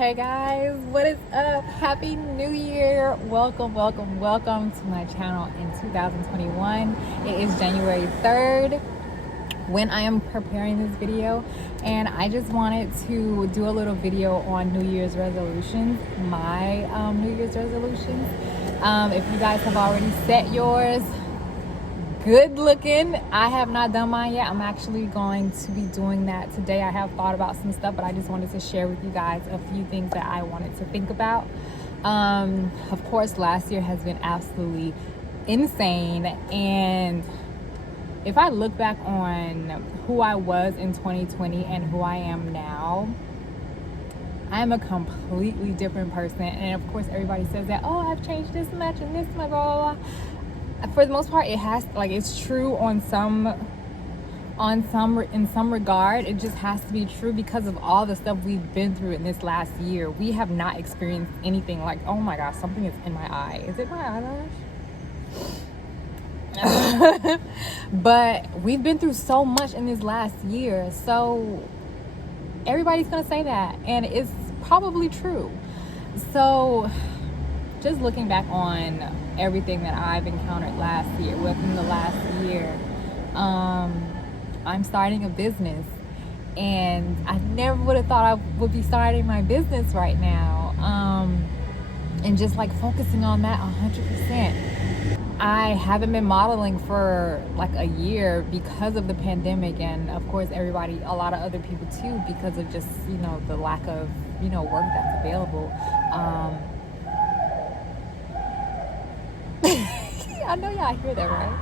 Hey guys, what is up? Happy New Year! Welcome to my channel in 2021. It is January 3rd when I am preparing this video, and I just wanted to do a little video on New Year's resolutions, my New Year's resolutions. If you guys have already set yours, good looking. I have not done mine yet. I'm actually going to be doing that today. I have thought about some stuff, but I just wanted to share with you guys a few things that I wanted to think about. Of course, last year has been absolutely insane, and if I look back on who I was in 2020 and who I am now, I am a completely different person. And of course, everybody says that, oh, I've changed this much and this much, blah, blah, blah. For the most part, it's true in some regard. It just has to be true because of all the stuff we've been through in this last year. We have not experienced anything like, oh my gosh, something is in my eye. Is it my eyelash? But we've been through so much in this last year. So everybody's gonna say that, and it's probably true. So just looking back on everything that I've encountered within the last year, I'm starting a business, and I never would have thought I would be starting my business right now, and just like focusing on that 100%. I haven't been modeling for like a year because of the pandemic, and of course a lot of other people too, because of just the lack of work that's available. I know y'all hear that, right?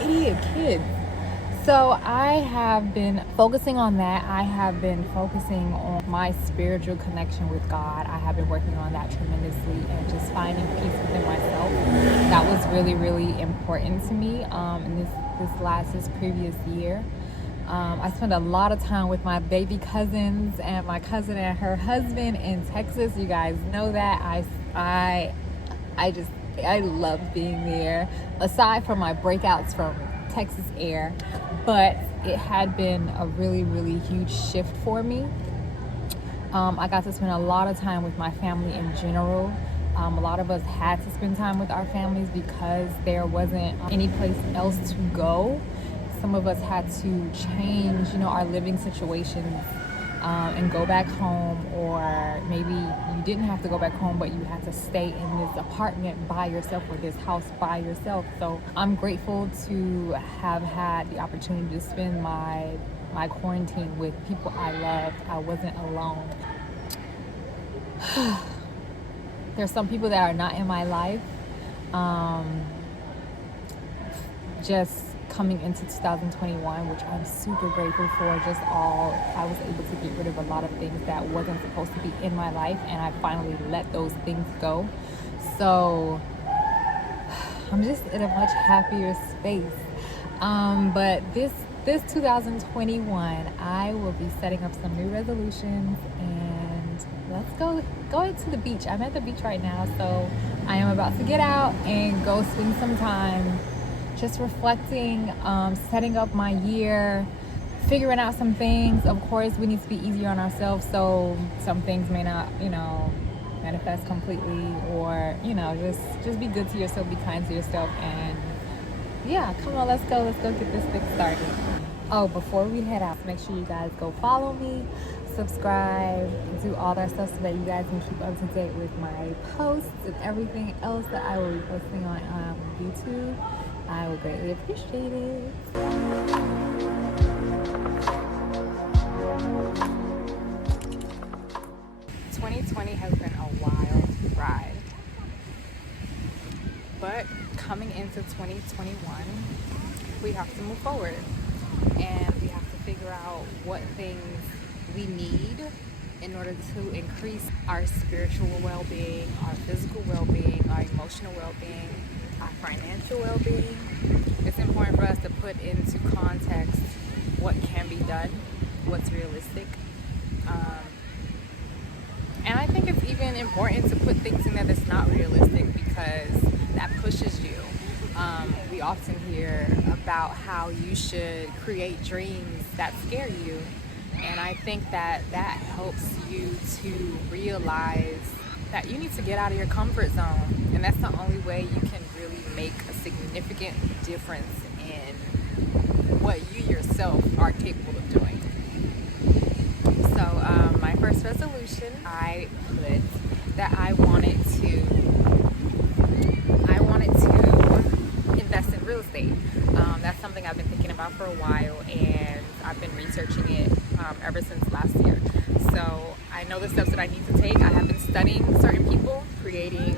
Idiot kids. So I have been focusing on that. I have been focusing on my spiritual connection with God. I have been working on that tremendously, and just finding peace within myself. That was really, really important to me in this previous year. I spent a lot of time with my baby cousins and my cousin and her husband in Texas. You guys know that. I love being there, aside from my breakouts from Texas Air. But it had been a really, really huge shift for me. I got to spend a lot of time with my family in general. A lot of us had to spend time with our families because there wasn't any place else to go. Some of us had to change, our living situations, and go back home, or maybe you didn't have to go back home, but you had to stay in this apartment by yourself or this house by yourself. So I'm grateful to have had the opportunity to spend my quarantine with people I loved. I wasn't alone. There's some people that are not in my life. Just coming into 2021, which I'm super grateful for. I was able to get rid of a lot of things that wasn't supposed to be in my life, and I finally let those things go. So I'm just in a much happier space. But this 2021, I will be setting up some new resolutions, and let's go to the beach. I'm at the beach right now, so I am about to get out and go spend some time just reflecting, setting up my year, figuring out some things. Of course, we need to be easier on ourselves, so some things may not, manifest completely, or, just be good to yourself, be kind to yourself, and yeah, come on, let's go get this thing started. Oh, before we head out, make sure you guys go follow me, subscribe, do all that stuff so that you guys can keep up to date with my posts and everything else that I will be posting on YouTube. I would greatly appreciate it. 2020 has been a wild ride. But coming into 2021, we have to move forward. And we have to figure out what things we need in order to increase our spiritual well-being, our physical well-being, our emotional well-being, our financial well-being. It's important for us to put into context what can be done, what's realistic. And I think it's even important to put things in there that's not realistic, because that pushes you. We often hear about how you should create dreams that scare you. And I think that that helps you to realize that you need to get out of your comfort zone. And that's the only way you can really make a significant difference in what you yourself are capable of doing. So my first resolution, I put that I wanted to invest in real estate. That's something I've been thinking about for a while, and I've been researching it ever since last year. So I know the steps that I need to take. I have been studying certain people, creating,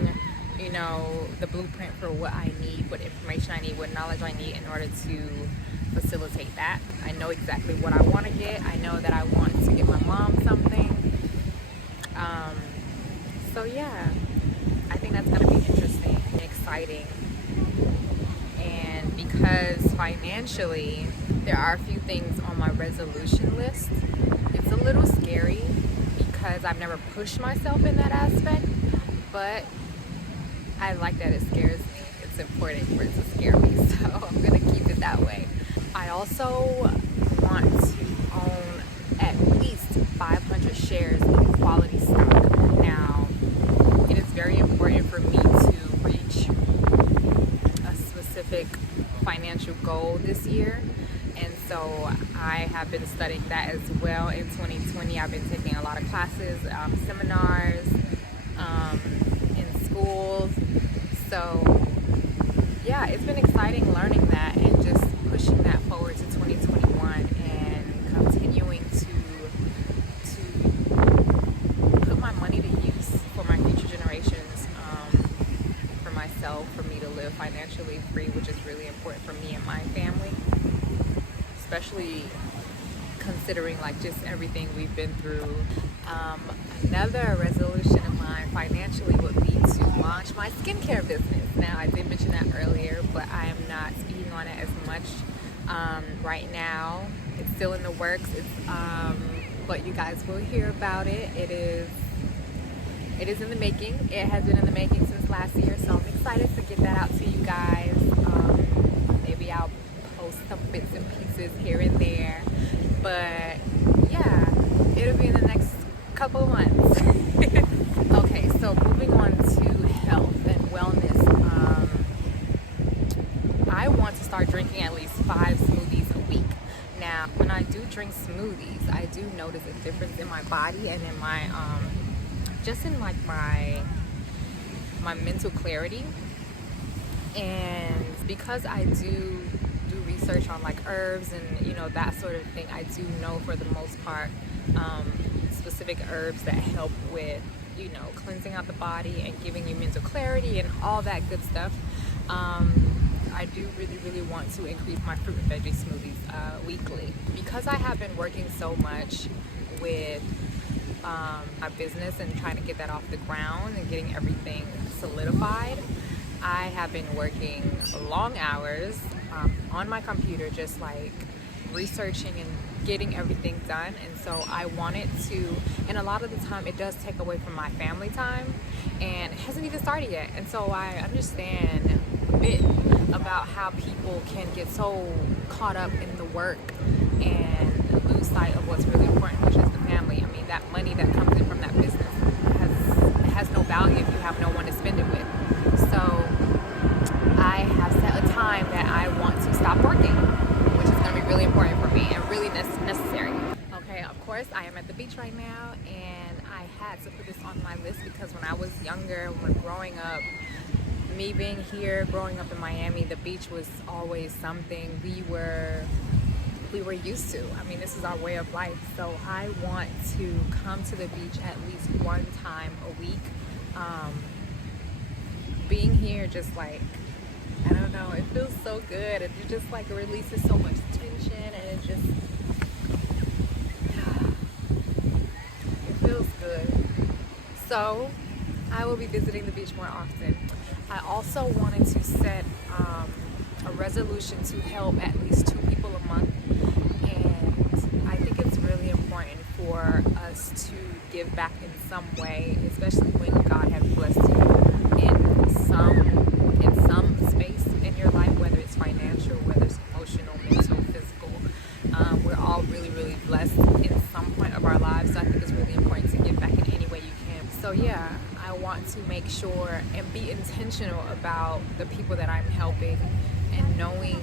the blueprint for what I need, what information I need, what knowledge I need in order to facilitate that. I know exactly what I want to get. I know that I want to get my mom something. So yeah, I think that's going to be interesting and exciting. And because financially, there are a few things on my resolution list. It's a little scary because I've never pushed myself in that aspect, but I like that it scares me. It's important for it to scare me, so I'm going to keep it that way. I also want to own at least 500 shares in quality stock. Now, it is very important for me to reach a specific financial goal this year, and so I have been studying that as well. In 2020, I've been taking a lot of classes, seminars, in schools. So yeah, it's been exciting learning that and just pushing that forward to 2021 and continuing to put my money to use for my future generations, for myself, for me to live financially free, which is really important for me and my family, especially considering like just everything we've been through. Another resolution of mine financially would be to launch my skincare business. Now, I did mention that earlier, but I am not speaking on it as much right now. It's still in the works. But you guys will hear about it. It is in the making. It has been in the making since last year, so I'm excited to get that out to you guys. Maybe I'll post some bits and pieces here and there, but yeah, it'll be in the next couple of months. Okay, so moving on to health and wellness. I want to start drinking at least 5 smoothies a week. Now, when I do drink smoothies, I do notice a difference in my body and in my just in like my mental clarity. And because I do research on like herbs and that sort of thing, I do know for the most part specific herbs that help with cleansing out the body and giving you mental clarity and all that good stuff. I do really want to increase my fruit and veggie smoothies weekly, because I have been working so much with my business and trying to get that off the ground and getting everything solidified. I have been working long hours on my computer, just like researching and getting everything done. And so I wanted to, and a lot of the time it does take away from my family time, and it hasn't even started yet. And so I understand a bit about how people can get so caught up in the work and lose sight of what's really important, which is the family. I mean, that money that comes in from that business has no value if you have no one to spend it with. So I have set a time that I want to stop working, which is going to be really important for me and really necessary. Okay, of course, I am at the beach right now, and I had to put this on my list because when I was younger, when growing up, me being here, growing up in Miami, the beach was always something we were used to. I mean, this is our way of life. So I want to come to the beach at least one time a week. Being here, just like, I don't know, it feels so good. It just like releases so much tension, and it just, it feels good. So I will be visiting the beach more often. I also wanted to set a resolution to help at least 2 people a month, and I think it's really important for us to give back in some way, especially when God has blessed you in some space in your life. us in some point of our lives. So I think it's really important to give back in any way you can. So yeah, I want to make sure and be intentional about the people that I'm helping, and knowing,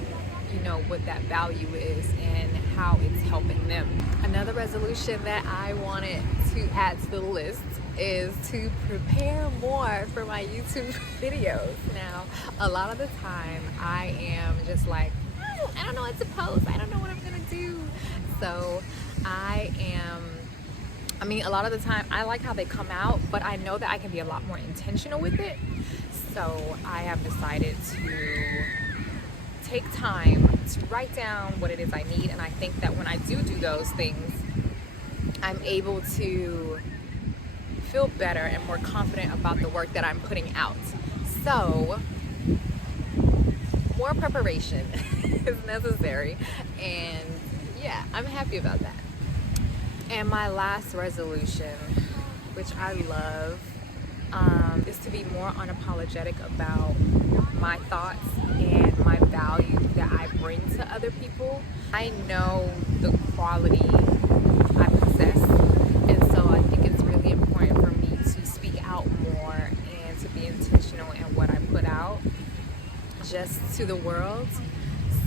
you know, what that value is and how it's helping them. Another resolution that I wanted to add to the list is to prepare more for my YouTube videos. Now, a lot of the time I am just like, I don't know what to post. I don't know what I'm gonna do. So I mean, a lot of the time I like how they come out, but I know that I can be a lot more intentional with it. So I have decided to take time to write down what it is I need, and I think that when I do those things, I'm able to feel better and more confident about the work that I'm putting out. So more preparation is necessary, and yeah, I'm happy about that. And my last resolution, which I love, is to be more unapologetic about my thoughts and my value that I bring to other people. I know the quality I possess, and so I think it's really important for me to speak out more and to be intentional in what I put out just to the world.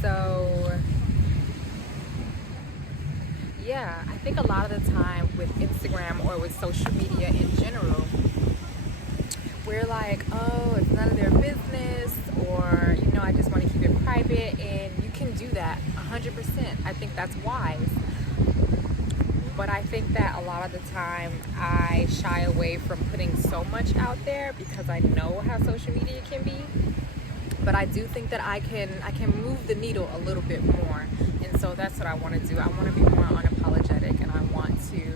So yeah, I think a lot of the time with Instagram or with social media in general, we're like, oh, it's none of their business, or, you know, I just want to keep it private. And you can do that 100%. I think that's wise. But I think that a lot of the time I shy away from putting so much out there because I know how social media can be. But I do think that I can move the needle a little bit more. And so that's what I want to do. I want to be more unapologetic, and I want to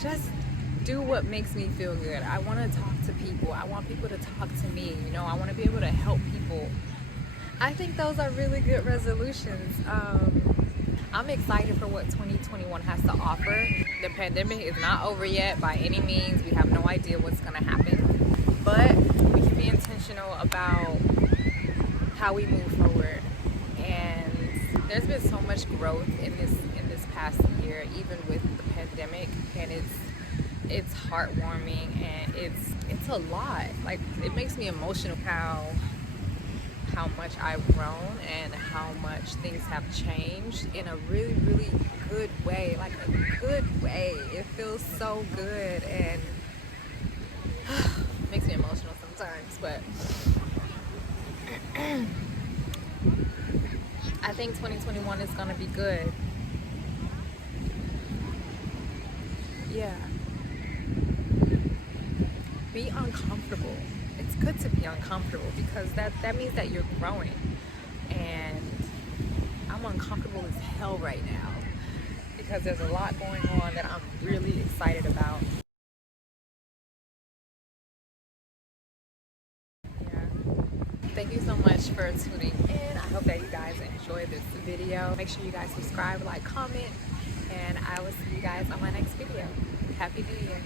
just do what makes me feel good. I want to talk to people. I want people to talk to me. You know, I want to be able to help people. I think those are really good resolutions. I'm excited for what 2021 has to offer. The pandemic is not over yet by any means. We have no idea what's going to happen, but we can be intentional about how we move forward. And there's been so much growth in this past year, even with the pandemic, and it's heartwarming, and it's a lot. Like, it makes me emotional how much I've grown and how much things have changed in a really, really good way. Like, a good way. It feels so good, and makes me emotional sometimes, but I think 2021 is gonna be good. Yeah. Be uncomfortable. It's good to be uncomfortable because that means that you're growing. And I'm uncomfortable as hell right now because there's a lot going on that I'm really excited about. Yeah. Thank you so much for tuning in. I hope that you guys enjoyed this video. Make sure you guys subscribe, like, comment, and I will see you guys on my next video. Happy New Year.